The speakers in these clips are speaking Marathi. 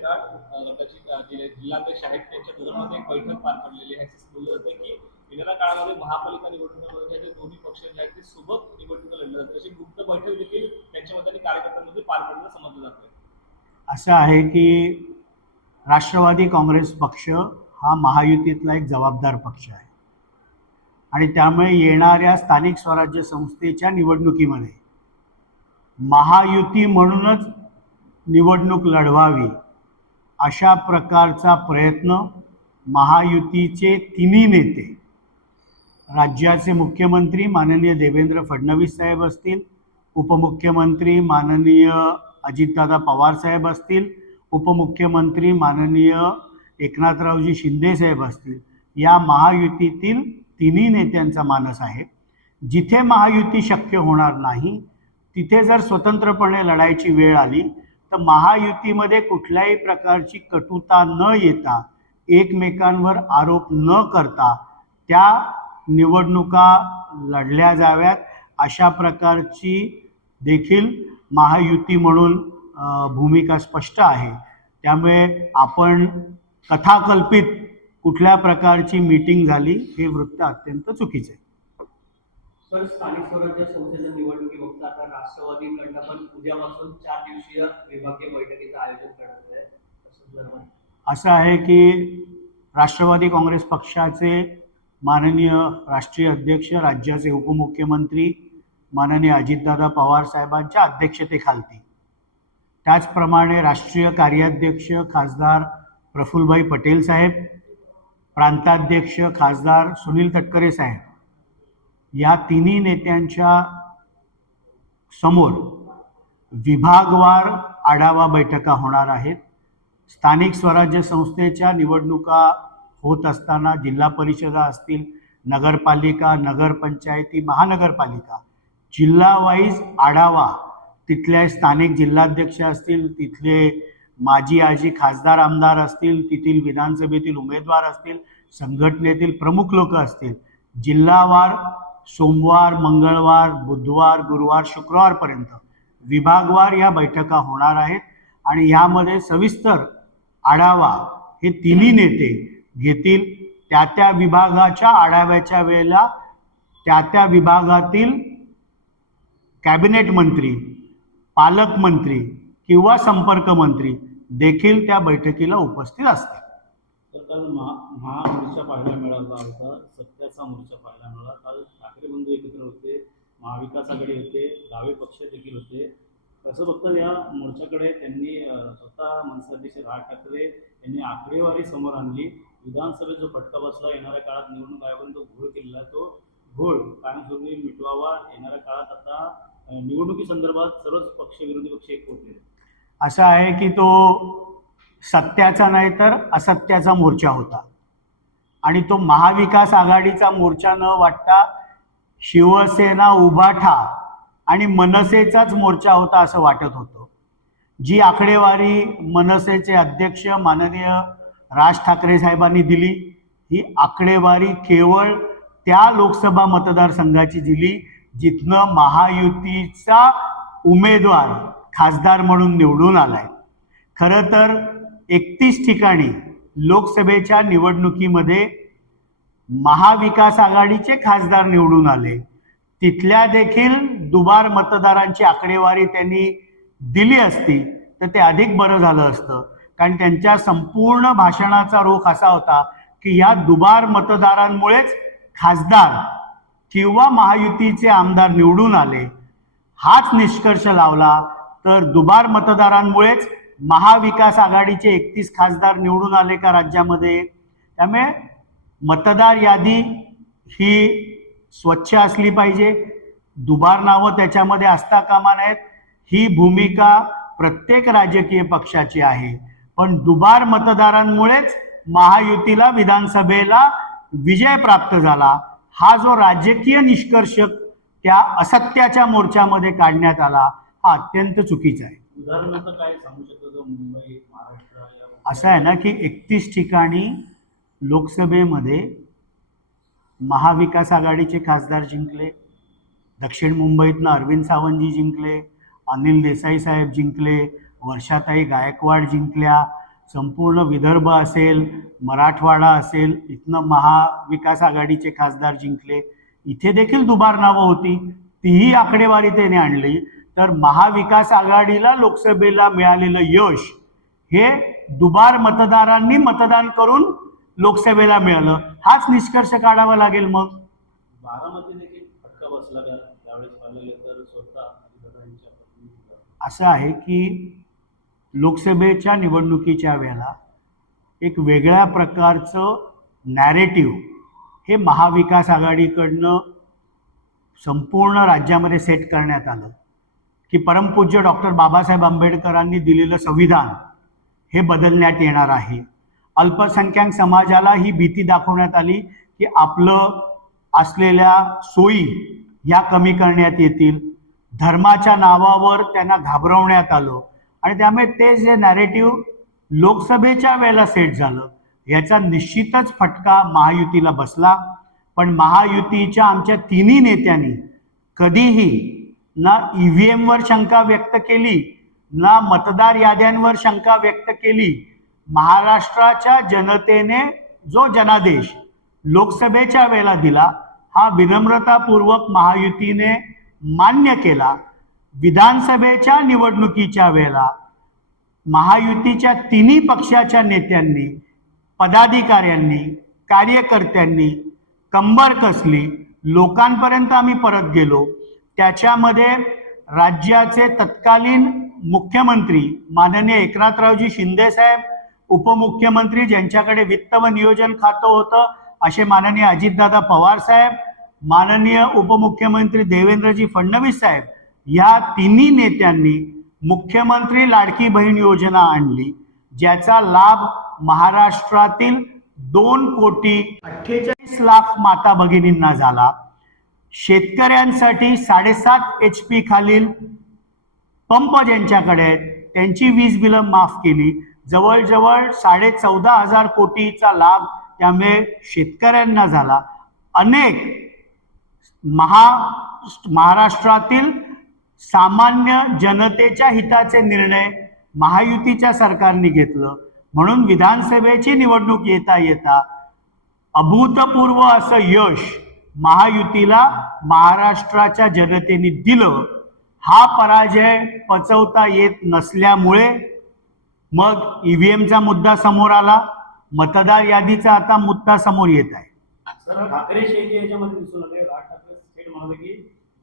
एका त्याची गटाची जिल्हाध्यक्ष आहेत. त्यांच्या दुधामध्ये एक बैठक पार पडलेली आहे. बोललं जातं की येणाऱ्या काळामध्ये महापालिका निवडणुकामध्ये जे दोन्ही पक्ष जे आहेत ते सोबत निवडणुका लढल्या जातात तशी गुप्त बैठक देखील त्यांच्यामध्ये आणि कार्यकर्त्यांमध्ये पार पडलं समजलं जातं असं आहे की राष्ट्रवादी काँग्रेस पक्ष हा महायुतीतला एक जबाबदार पक्ष आहे. आणि त्यामुळे येणाऱ्या स्थानिक स्वराज्य संस्थेच्या निवडणुकीमध्ये महायुती म्हणूनच निवडणूक लढवावी अशा प्रकारचा प्रयत्न महायुतीचे तिन्ही नेते राज्याचे मुख्यमंत्री माननीय देवेंद्र फडणवीस साहेब असतील उपमुख्यमंत्री माननीय अजितदादा पवार साहेब असतील उपमुख्यमंत्री माननीय एकनाथरावजी शिंदे साहेब असतील या महायुतीतील तिन्ही नेत्यांचा मानस आहे. जिथे महायुती शक्य होणार नाही तिथे जर स्वतंत्रपणे लढायची वेळ आली तर महायुतीमध्ये कुठल्याही प्रकारची कटुता न येता एकमेकांवर आरोप न करता त्या निवडणुका लढल्या जाव्यात. अशा प्रकारची देखील महायुती म्हणून भूमिका स्पष्ट आहे. त्यामुळे आपण कथाकल्पित कुठल्या प्रकारची मीटिंग झाली हे वृत्त अत्यंत चुकीचं आहे. सर स्थानिक स्वराज्य संस्थेच्या निवडणुकी बघता आता राष्ट्रवादीकडनं पण उद्यापासून चार दिवसीय विभागीय बैठकीचं आयोजन करण्यात आहे असं असं आहे की राष्ट्रवादी काँग्रेस पक्षाचे माननीय राष्ट्रीय अध्यक्ष राज्याचे उपमुख्यमंत्री माननीय अजितदादा पवार साहेबांच्या अध्यक्षतेखालती. त्याचप्रमाणे राष्ट्रीय कार्याध्यक्ष खासदार प्रफुल्लभाई पटेल साहेब प्रांताध्यक्ष खासदार सुनील तटकरे साहेब या तिन्ही नेत्यांच्या समोर विभागवार आढावा बैठका होणार आहेत. स्थानिक स्वराज्य संस्थेच्या निवडणुका होत असताना जिल्हा परिषदा असतील नगरपालिका नगरपंचायती महानगरपालिका जिल्हा वाईज आढावा तिथले स्थानिक जिल्हाध्यक्ष असतील तिथले माजी आजी खासदार आमदार असतील तेथील विधानसभेतील उमेदवार असतील संघटनेतील प्रमुख लोक असतील जिल्हावार सोमवार मंगळवार बुधवार गुरुवार शुक्रवारपर्यंत विभागवार या बैठका होणार आहेत आणि यामध्ये सविस्तर आढावा हे तिन्ही नेते घेतील. त्या त्या विभागाच्या आढाव्याच्या वेळेला त्या त्या विभागातील कॅबिनेट मंत्री पालकमंत्री किंवा संपर्क मंत्री देखील त्या बैठकीला उपस्थित असतील. तर काल महा महामोर्चा पाहायला मिळाला होता सत्याचा मोर्चा पाहायला मिळाला. काल ठाकरे बंधू एकत्र होते महाविकास आघाडी होते डावे पक्ष देखील होते. कसं बघतात या मोर्चाकडे त्यांनी स्वतः मनसाध्यक्ष राज ठाकरे यांनी आकडेवारी समोर आणली. विधानसभेत जो फटका बसला येणाऱ्या काळात निवडणूक आयोगाने जो घोळ केलेला तो घोळ कायमस्वरूपी मिटवावा येणाऱ्या काळात आता निवडणुकी संदर्भात सर्वच पक्ष विरोधी पक्ष एक होते. असं आहे की तो सत्याचा नाही तर असत्याचा मोर्चा होता. आणि तो महाविकास आघाडीचा मोर्चा न वाटता शिवसेना उभाठा आणि मनसेचाच मोर्चा होता असं वाटत होतं. जी आकडेवारी मनसेचे अध्यक्ष माननीय राज ठाकरे साहेबांनी दिली ही आकडेवारी केवळ त्या लोकसभा मतदारसंघाची दिली जिथनं महायुतीचा उमेदवार खासदार म्हणून निवडून आलाय. खरं तर एकतीस ठिकाणी लोकसभेच्या निवडणुकीमध्ये महाविकास आघाडीचे खासदार निवडून आले. तिथल्या देखील दुबार मतदारांची आकडेवारी त्यांनी दिली असती तर ते अधिक बरं झालं असतं. कारण त्यांच्या संपूर्ण भाषणाचा रोख असा होता की या दुबार मतदारांमुळेच खासदार किंवा महायुतीचे आमदार निवडून आले. हाच निष्कर्ष लावला तर दुबार मतदारांमुळेच महाविकास आघाडीचे एकतीस खासदार निवडून आले का राज्यामध्ये? त्यामुळे मतदार यादी ही स्वच्छ असली पाहिजे. दुबार नावं त्याच्यामध्ये असता कामा नयेत. ही भूमिका प्रत्येक राजकीय पक्षाची आहे. पण दुबार मतदारांमुळेच महायुतीला विधानसभेला विजय प्राप्त झाला. हा जो राजकीय निष्कर्ष त्या असत्याच्या मोर्चामध्ये काढण्यात आला हा अत्यंत चुकीचा आहे. उदाहरणार्थ काय सांगू शकतो मुंबई महाराष्ट्र असं आहे ना की एकतीस ठिकाणी लोकसभेमध्ये महाविकास आघाडीचे खासदार जिंकले दक्षिण मुंबईतनं अरविंद सावंतजी जिंकले अनिल देसाई साहेब जिंकले वर्षाताई गायकवाड जिंकल्या संपूर्ण विदर्भ असेल मराठवाडा असेल इथनं महाविकास आघाडीचे खासदार जिंकले. इथे देखील दुबार नावं होती. तीही आकडेवारी त्याने आणली. तर महाविकास आघाडीला लोकसभेला मिळालेलं यश हे दुबार मतदारांनी मतदान करून लोकसभेला मिळालं. हाच निष्कर्ष काढावा लागेल मग. असं आहे की लोकसभेच्या निवडणुकीच्या वेळेला एक वेगळ्या प्रकारचं नॅरेटिव्ह हे महाविकास आघाडीकडनं संपूर्ण राज्यामध्ये सेट करण्यात आलं. की परमपूज्य डॉक्टर बाबासाहेब आंबेडकरांनी दिलेलं संविधान हे बदलण्यात येणार आहे. अल्पसंख्याक समाजाला ही भीती दाखवण्यात आली की आपलं असलेल्या सोयी या कमी करण्यात येतील. धर्माच्या नावावर त्यांना घाबरवण्यात आलं. आणि त्यामुळे ते जे नॅरेटिव्ह लोकसभेच्या वेळेला सेट झालं याचा निश्चितच फटका महायुतीला बसला. पण महायुतीच्या आमच्या तिन्ही नेत्यांनी कधीही ना ईव्हीएमवर शंका व्यक्त केली ना मतदार याद्यांवर शंका व्यक्त केली. महाराष्ट्राच्या जनतेने जो जनादेश लोकसभेच्या वेळेला दिला हा विनम्रतापूर्वक महायुतीने मान्य केला. विधानसभेच्या निवडणुकीच्या वेळेला महायुतीच्या तिन्ही पक्षाच्या नेत्यांनी पदाधिकाऱ्यांनी कार्यकर्त्यांनी कंबर कसली लोकांपर्यंत आम्ही परत गेलो. त्याच्यामध्ये राज्याचे तत्कालीन मुख्यमंत्री माननीय एकनाथरावजी शिंदे साहेब उपमुख्यमंत्री ज्यांच्याकडे वित्त व नियोजन खातं होतं असे माननीय अजितदादा पवार साहेब माननीय उपमुख्यमंत्री देवेंद्रजी फडणवीस साहेब या तिन्ही नेत्यांनी मुख्यमंत्री लाडकी बहीण योजना आणली ज्याचा लाभ महाराष्ट्रातील दोन कोटी अठ्ठेचाळीस लाख माता भगिनींना झाला. शेतकऱ्यांसाठी साडेसात एच पी खालील पंप ज्यांच्याकडे आहेत त्यांची वीज बिलं माफ केली. जवळजवळ साडे चौदा हजार कोटीचा लाभ त्यामुळे शेतकऱ्यांना झाला. अनेक महा महाराष्ट्रातील सामान्य जनतेच्या हिताचे निर्णय महायुतीच्या सरकारने घेतलं. म्हणून विधानसभेची निवडणूक येता येता अभूतपूर्व असं यश महायुतीला महाराष्ट्राच्या जनतेने दिलं हा पराजय पचवता येत नसल्यामुळे मग ईव्हीएमचा मुद्दा समोर आला मतदार यादीचा आता मुद्दा समोर येत आहे. सर ठाकरे शेती याच्यामध्ये दिसून आले. राज ठाकरे थेट म्हणाले की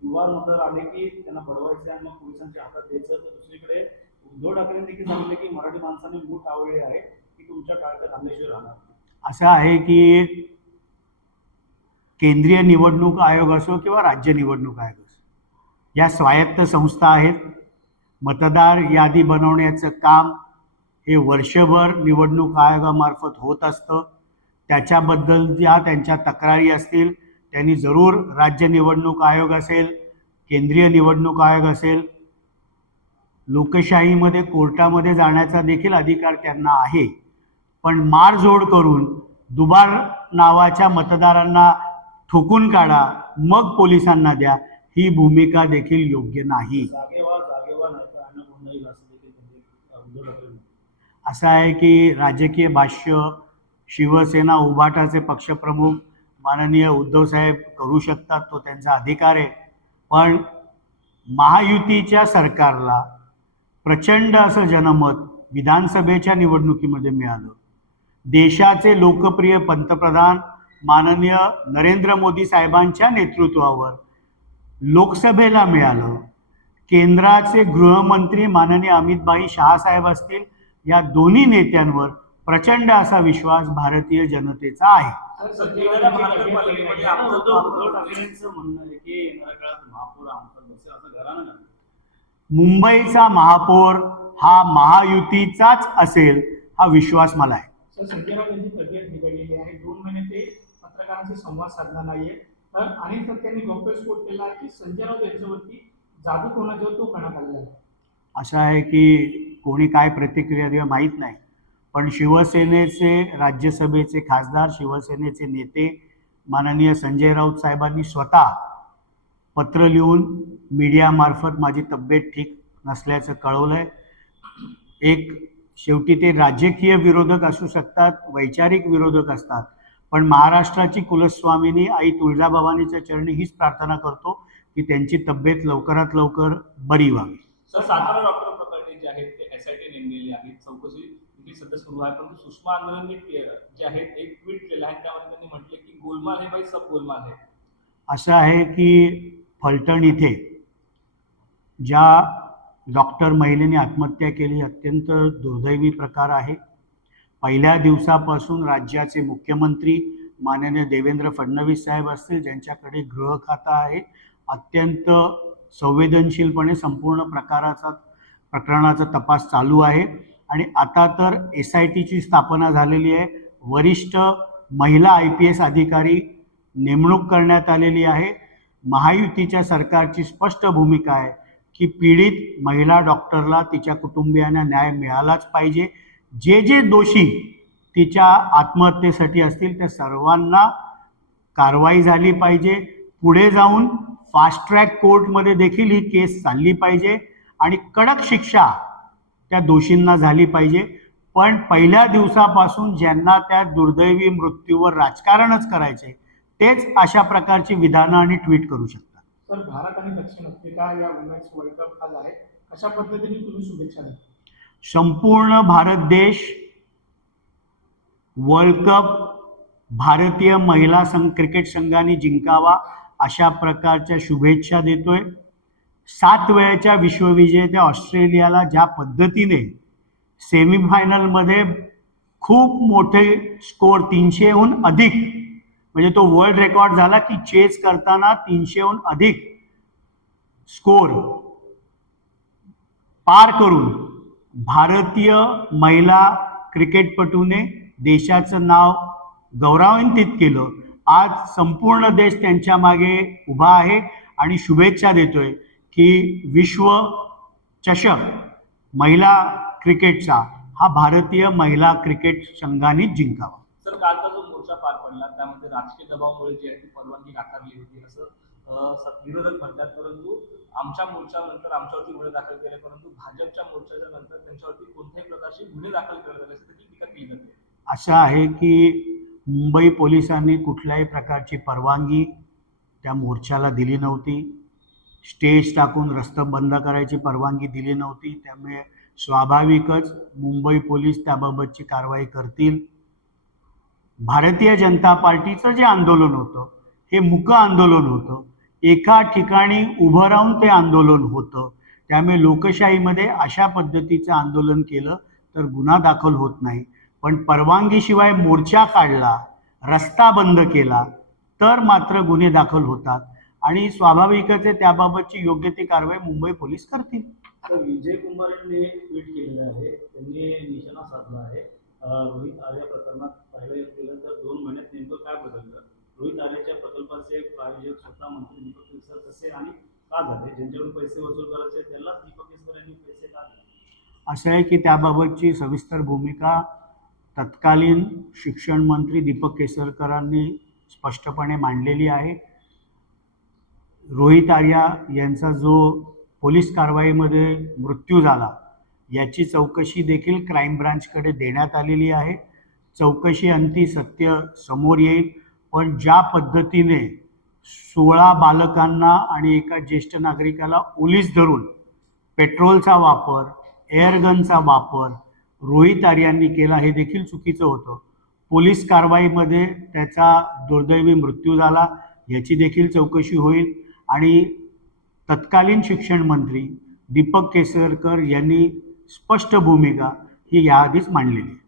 युवा मतदार आले की त्यांना बडवायचे आणि मग पोलिसांच्या हातात द्यायचं. तर दुसरीकडे उद्धव ठाकरे देखील सांगितले की मराठी माणसाने मूठ आवळले आहे की तुमच्या टाळक्यात हल्ल्याशिवाय राहणार. असं आहे की केंद्रीय निवडणूक आयोग असो किंवा राज्य निवडणूक आयोग असो. या स्वायत्त संस्था आहेत. मतदार यादी बनवण्याचं काम हे वर्षभर निवडणूक आयोगामार्फत होत असतं. त्याच्याबद्दल ज्या त्यांच्या तक्रारी असतील त्यांनी जरूर राज्य निवडणूक आयोग असेल केंद्रीय निवडणूक आयोग असेल लोकशाहीमध्ये कोर्टामध्ये जाण्याचा देखील अधिकार त्यांना आहे. पण मारझोड करून दुबार नावाच्या मतदारांना ठोकून काढा मग पोलिसांना द्या. ही भूमिका देखील योग्य नाही. असं असं आहे की राजकीय भाष्य शिवसेना उभाटाचे पक्षप्रमुख माननीय उद्धवसाहेब करू शकतात तो त्यांचा अधिकार आहे. पण महायुतीच्या सरकारला प्रचंड असं जनमत विधानसभेच्या निवडणुकीमध्ये मिळालं. देशाचे लोकप्रिय पंतप्रधान माननीय नरेंद्र मोदी साहेबांच्या नेतृत्वावर लोकसभेला मिळालं. केंद्राचे गृहमंत्री माननीय अमितभाई शहासाहेब असतील या दोन्ही नेत्यांवर प्रचंड असा विश्वास भारतीय जनतेचा आहे. मुंबईचा महापौर हा महायुतीचाच असेल हा विश्वास मला आहे. पत्रकारांशी संवाद साधला नाहीये. तर अनेक तथ्यांनी गौप्यस्फोट केला आहे की संजय राऊत यांच्यावरती जादू कोणाच्या तो करण्यात आलेला आहे? असं आहे की कोणी काय प्रतिक्रिया दिवा माहीत नाही. पण शिवसेनेचे राज्यसभेचे खासदार शिवसेनेचे नेते माननीय संजय राऊत साहेबांनी स्वतः पत्र लिहून मीडियामार्फत माझी तब्येत ठीक नसल्याचं कळवलं आहे एक शेवटी ते राजकीय विरोधक असू शकतात वैचारिक विरोधक असतात. पण महाराष्ट्राची कुलस्वामिनी आई तुळजाभवानीच्या चरणी हीच प्रार्थना करतो की त्यांची तब्येत लवकरात लवकर बरी व्हावी. सर सातारा डॉक्टर प्रकरणी जे आहेत ते एस आय टी नेमलेली आहे चौकशी सध्या सुरू आहे परंतु सुषमा आंदोलनने जे आहेत एक ट्विट केलं आहे. त्यामध्ये त्यांनी म्हटले की गोलमाल हे बाई सब गोलमाल आहे असं आहे की फलटण इथे ज्या डॉक्टर महिलेने आत्महत्या केली अत्यंत दुर्दैवी प्रकार आहे. पहिल्या दिवसापासून राज्याचे मुख्यमंत्री माननीय देवेंद्र फडणवीस साहेब असतील ज्यांच्याकडे गृह खातं आहे. अत्यंत संवेदनशीलपणे संपूर्ण प्रकाराचा प्रकरणाचा तपास चालू आहे. आणि आता तर एस आय टीची स्थापना झालेली आहे. वरिष्ठ महिला आय पी एस अधिकारी नेमणूक करण्यात आलेली आहे. महायुतीच्या सरकारची स्पष्ट भूमिका आहे की पीडित महिला डॉक्टरला तिच्या कुटुंबियांना न्याय मिळालाच पाहिजे. जे जे दोषी तिच्या आत्महत्येसाठी असतील त्या सर्वांना कारवाई झाली पाहिजे. पुढे जाऊन फास्ट ट्रॅक कोर्टमध्ये देखील ही केस चालली पाहिजे आणि कडक शिक्षा त्या दोषींना झाली पाहिजे. पण पहिल्या दिवसापासून ज्यांना त्या दुर्दैवी मृत्यूवर राजकारणच करायचे तेच अशा प्रकारची विधानं आणि ट्विट करू शकतात. तर भारत आणि दक्षिण आफ्रिका या वुमेन्स वर्ल्ड कप आज आहे अशा पद्धतीने तुम्ही शुभेच्छा देता? संपूर्ण भारत देश वर्ल्ड कप भारतीय महिला संघ क्रिकेट संघाने जिंकावा अशा प्रकारच्या शुभेच्छा देतोय. सात वेळेच्या विश्वविजेत्या ऑस्ट्रेलियाला ज्या पद्धतीने सेमीफायनलमध्ये खूप मोठे स्कोर तीनशेहून अधिक म्हणजे तो वर्ल्ड रेकॉर्ड झाला की चेस करताना तीनशेहून अधिक स्कोर पार करून भारतीय महिला क्रिकेटपटूने देशाचं नाव गौरवान्वित केलं. आज संपूर्ण देश त्यांच्या मागे उभा आहे आणि शुभेच्छा देतोय की विश्व चषक महिला क्रिकेटचा हा भारतीय महिला क्रिकेट संघाने जिंकावा. सर कालचा जो मोर्चा पार पडला त्यामध्ये राजकीय दबावामुळे जी आहे ती परवानगी नाकारली होती असं विरोधक म्हणतात परंतु आमच्या मोर्चानंतर आमच्यावरती गुन्हे दाखल केले परंतु भाजपच्या मोर्चाच्या नंतर त्यांच्यावरती कोणत्याही प्रकारचे गुन्हे दाखल करण्यात आले त्याची टीका केली जाते. असं आहे की मुंबई पोलिसांनी कुठल्याही प्रकारची परवानगी त्या मोर्चाला दिली नव्हती. स्टेज टाकून रस्ता बंद करायची परवानगी दिली नव्हती. त्यामुळे स्वाभाविकच मुंबई पोलीस त्याबाबतची कारवाई करतील. भारतीय जनता पार्टीचं जे आंदोलन होतं हे मुक आंदोलन होतं. एका ठिकाणी उभं राहून ते आंदोलन होतं. त्यामुळे लोकशाहीमध्ये अशा पद्धतीचं आंदोलन केलं तर गुन्हा दाखल होत नाही. पण परवानगीशिवाय मोर्चा काढला रस्ता बंद केला तर मात्र गुन्हे दाखल होतात. आणि स्वाभाविकच त्याबाबतची योग्य ती कारवाई मुंबई पोलीस करतील. विजय कुमार यांनी ट्विट केलेलं आहे. त्यांनी निशाणा साधला आहे. रोहित आर्या प्रकरणात पाहिलं गेलं तर दोन महिन्यात नेमकं काय बदललं? रोहित आर्याच्या प्रकल्पाचे प्रायोजक स्वतः मंत्री दीपक केसर कसे आणि का झाले? ज्यांच्याकडून पैसे वसूल करायचे त्यांनाच दीपक केसर यांनी पैसे का दिले? असं आहे की त्याबाबतची सविस्तर भूमिका तत्कालीन शिक्षण मंत्री दीपक केसरकरांनी स्पष्टपणे मांडलेली आहे. रोहित आर्या यांचा जो पोलीस कारवाईमध्ये मृत्यू झाला याची चौकशी देखील क्राईम ब्रांचकडे देण्यात आलेली आहे. चौकशी अंती सत्य समोर येईल. पण ज्या पद्धतीने सोळा बालकांना आणि एका ज्येष्ठ नागरिकाला ओलीस धरून पेट्रोलचा वापर एअरगनचा वापर रोहित आर्यांनी केला हे देखील चुकीचं होतं. पोलीस कारवाईमध्ये त्याचा दुर्दैवी मृत्यू झाला याची देखील चौकशी होईल. आणि तत्कालीन शिक्षण मंत्री दीपक केसरकर यांनी स्पष्ट भूमिका ही याआधीच मांडलेली आहे.